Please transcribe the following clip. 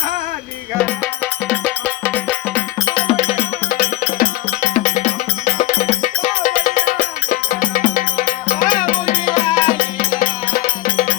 ஹரிஹா